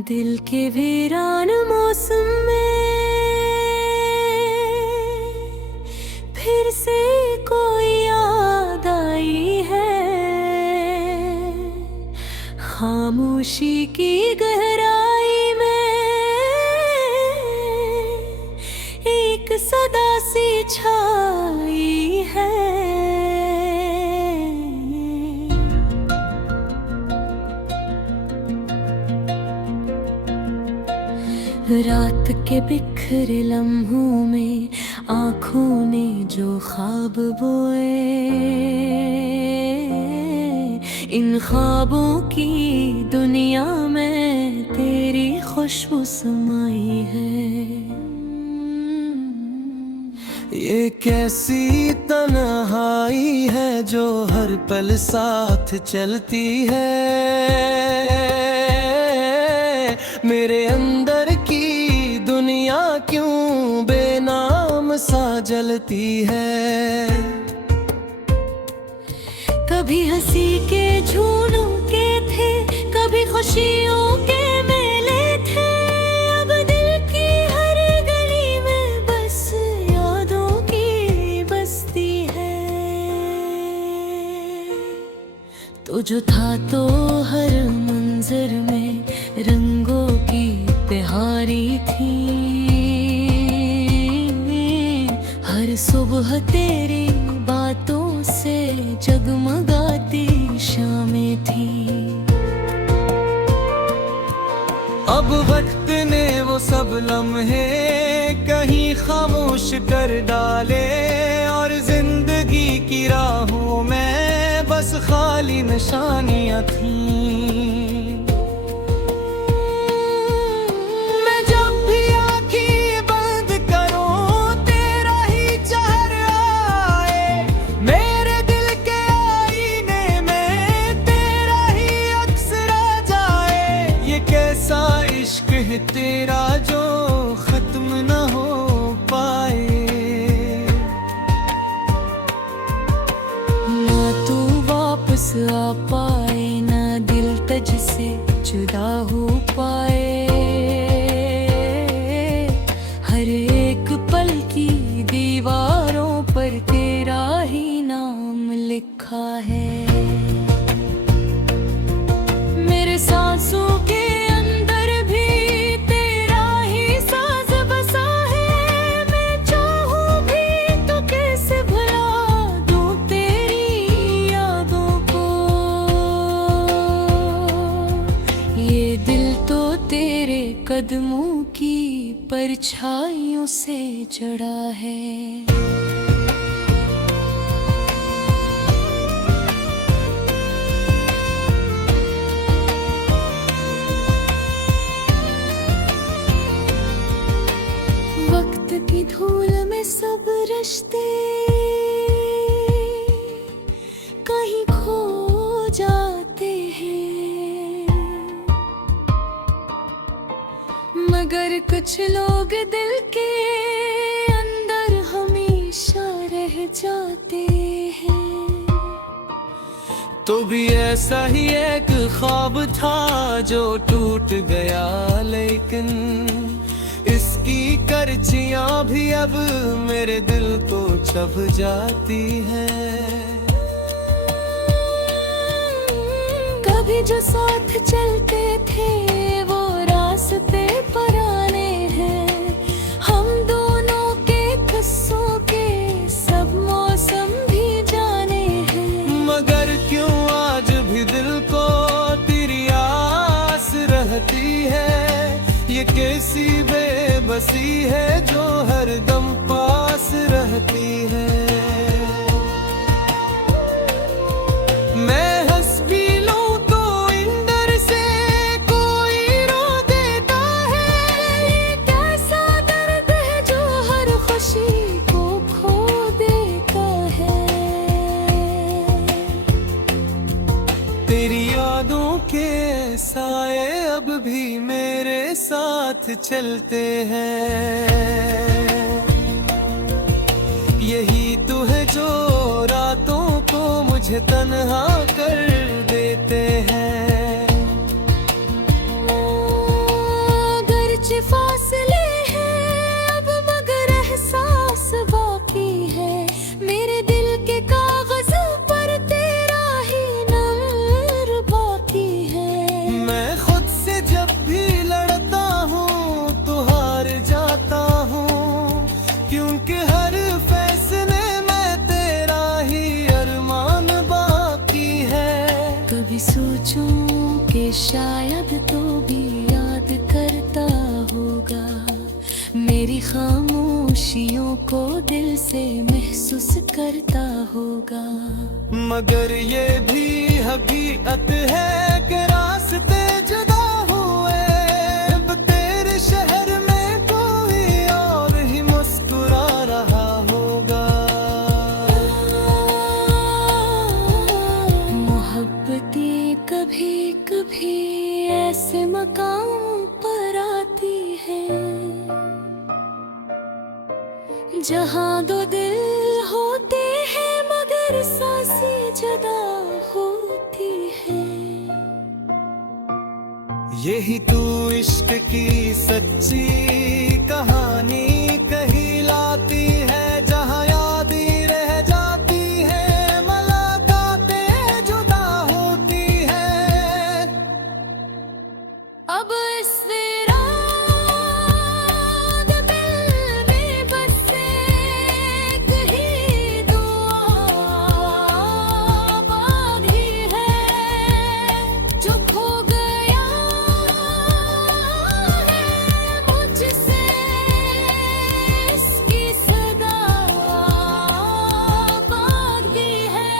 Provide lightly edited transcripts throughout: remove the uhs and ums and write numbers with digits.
दिल के वीरान मौसम में फिर से कोई याद आई है। खामोशी की गहराई में एक सदा सी छाई है। रात के बिखरे लम्हों में आँखों ने जो ख्वाब बोए, इन ख्वाबों की दुनिया में तेरी खुशबू समाई है। ये कैसी तन्हाई है जो हर पल साथ चलती है। मेरे अंदर की दुनिया क्यों बेनाम सा जलती है। कभी हंसी के झूलों के थे, कभी खुशियों के मेले थे। अब दिल की हर गली में बस यादों की बस्ती है। तो जो था तो हर मंजर में रंगों की त्योहारी थी। हर सुबह तेरी बातों से जगमगाती शामें थी। अब वक्त ने वो सब लम्हे कहीं खामोश कर डाले, और जिंदगी की राहों में बस खाली निशानियां थीं। तेरा जो खत्म न हो पाए, ना तू वापस आ पाए, ना दिल तुझसे जुदा हो पाए। हर एक पल की दीवारों पर तेरा ही नाम लिखा है। मेरे सांसों के कदमों की परछाइयों से जड़ा है। वक्त की धूल में सब रिश्ते कहीं खो जाते हैं, मगर कुछ लोग दिल के अंदर हमेशा रह जाते हैं। तो भी ऐसा ही एक ख्वाब था जो टूट गया, लेकिन इसकी करचियां भी अब मेरे दिल को छप जाती हैं। कभी जो साथ चलते थे वो रास्ते पुराने हैं। हम दोनों के किस्सों के सब मौसम भी जाने हैं, मगर क्यों आज भी दिल को तेरी आस रहती है। ये कैसी बेबसी है जो हर दम पास रहती है। मैं हंस भी लूं तो इंदर से कोई रो देता है। ये कैसा दर्द है जो हर खुशी को खो देता है। तेरी यादों के साए अब भी मेरे साथ चलते हैं। यही तो है जो रातों को मुझे तन्हा कर देते हैं। फासले हैं अब, मगर एहसास बाकी है। मेरे दिल के कागज पर तेरा ही नंबर बाकी है। मैं खुद से जब भी लड़ता हूँ तो हार जाता हूँ, क्योंकि हर फैसले में तेरा ही अरमान बाकी है। कभी सोचूं कि शायद तो भी याद करता होगा, मेरी खामोशियों को दिल से महसूस करता होगा। मगर ये भी हकीकत है कि रास्ते जुदा हुए, अब तेरे शहर में कोई और ही मुस्कुरा रहा होगा। मोहब्बतें कभी कभी ऐसे मकाम पर आती हैं जहाँ दो दिल होते हैं मगर सांसें जुदा होती हैं। यही तू इश्क की सच्ची कहानी कहलाती है, जहाँ यादें रह जाती है, मुलाकातें जुदा होती है। अब इस वीरान दिल में बस एक ही दुआ बाकी है, जो खो गया है मुझसे इसकी सदा बाकी है।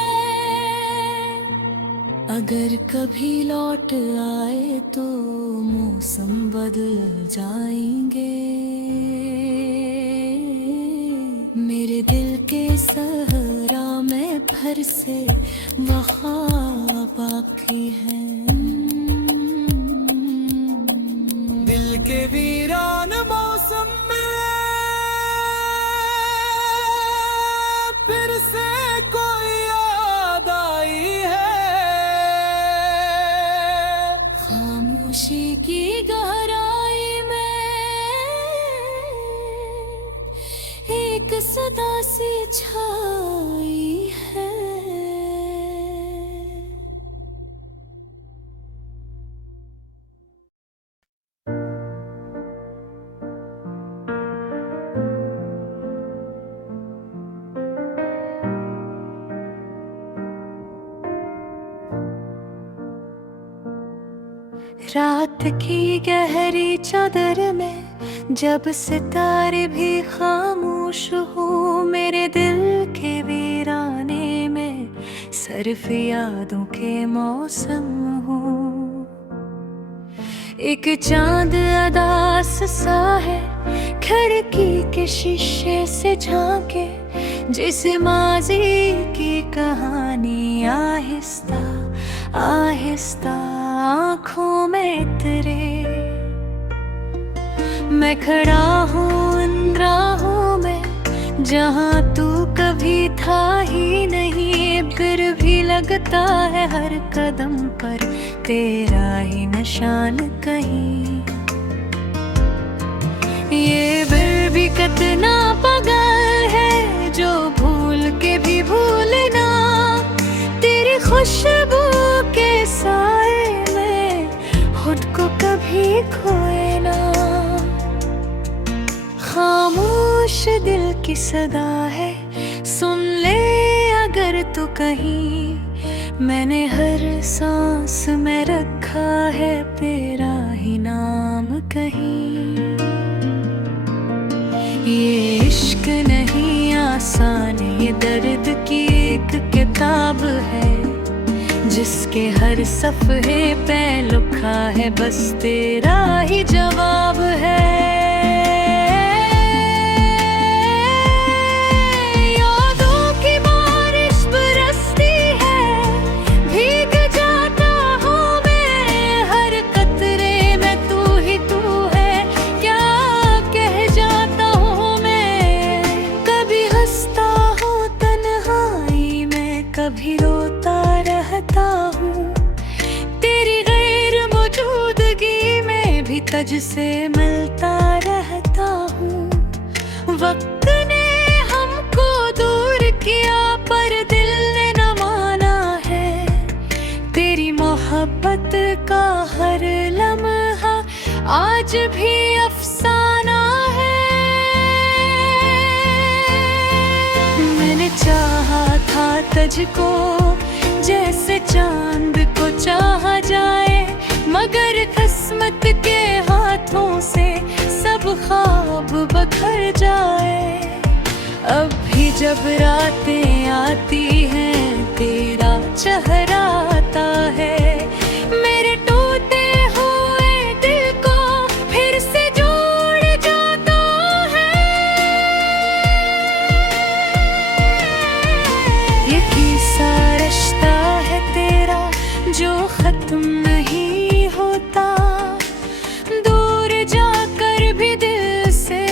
अगर कभी लौट आए तो मौसम बदल जाएंगे, मेरे दिल के सहरा में भर से वहाँ बाकी है। दिल के वीरान मौसम में फिर से कोई याद आई है। खामोशी की गहराई में एक सदा सी छाई है। रात की गहरी चादर में जब सितारे भी खामोश हो, मेरे दिल के वीराने में सिर्फ यादों के मौसम हो। एक चांद अदास सा है खिड़की के शीशे से झांके, जिस माजी की कहानी आहिस्ता आहिस्ता आँखों में तेरे। मैं खड़ा हूँ इन राहों में जहाँ तू कभी था ही नहीं, फिर भी लगता है हर कदम पर तेरा ही निशान कहीं। ये दिल भी कितना पागल है जो भूल के भी भूलना, तेरी खुशबू के साए में खुद को कभी खोए ना। खामोश दिल की सदा है, सुन ले अगर तू कहीं, मैंने हर सांस में रखा है तेरा ही नाम कहीं। ये इश्क नहीं आसान, ये दर्द की एक किताब है, जिसके हर सफ़े पे लिखा है बस तेरा ही जवाब है। कभी रोता रहता हूँ, तेरी गैर मौजूदगी में भी तुझसे मिलता का हर लम्हा आज भी अफसाना है। मैंने चाहा था तुझको जैसे चांद को चाहा जाए, मगर किस्मत के हाथों से सब ख्वाब बखर जाए। अब भी जब रातें आती हैं तेरा चेहरा आता है, मेरे टूटे हुए दिल को फिर से जोड़ जाता है। ये कैसा रिश्ता है तेरा जो खत्म नहीं होता, दूर जाकर भी दिल से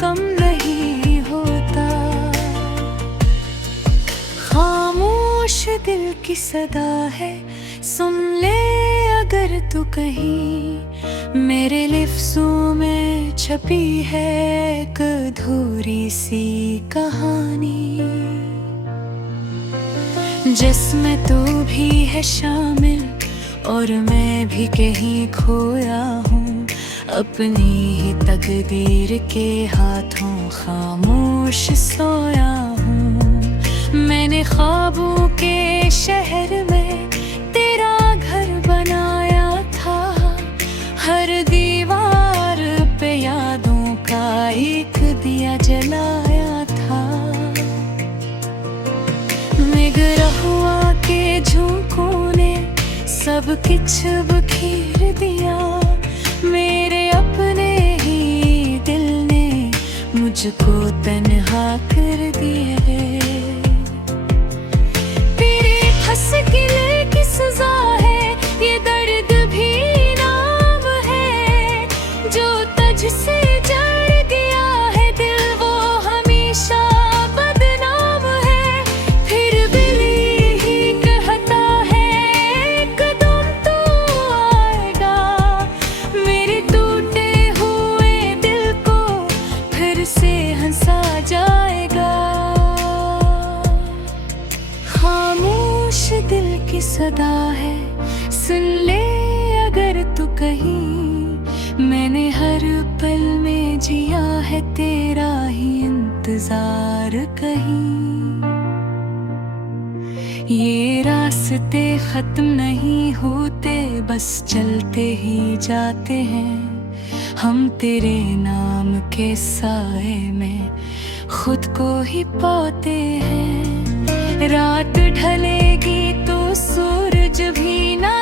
कम नहीं होता। खामोश दिल की सदा है, सुन ले अगर तू कहीं, मेरे लिफ्ज़ों में छपी है एक अधूरी सी कहानी, जिसमें तू भी है शामिल और मैं भी कहीं खोया हूँ। अपनी ही तकदीर के हाथों खामोश सोया हूँ। मैंने ख्वाबों के शहर में तेरा घर बनाया था, हर दीवार पे यादों का एक दिया जलाया था। निगरहुआ के झोंकों ने सब कुछ बखेर दिया, मेरे अपने ही दिल ने मुझको तन्हा कर दिया है। तेरे हंस गिले की सजा है, ये दर्द भी नाम है, जो तुझसे जड़ गया है दिल वो हमेशा बदनाम है। फिर भी ही कहता है एक दिन तो आएगा, मेरे टूटे हुए दिल को फिर से हंसा जाएगा। खामोश दिल की सदा है, सुन ले अगर तू कहीं, मैंने हर पल में जिया है तेरा ही इंतजार कहीं। ये रास्ते खत्म नहीं होते, बस चलते ही जाते हैं, हम तेरे नाम के साए में खुद को ही पाते हैं। रात ढलेगी तो सूरज भी ना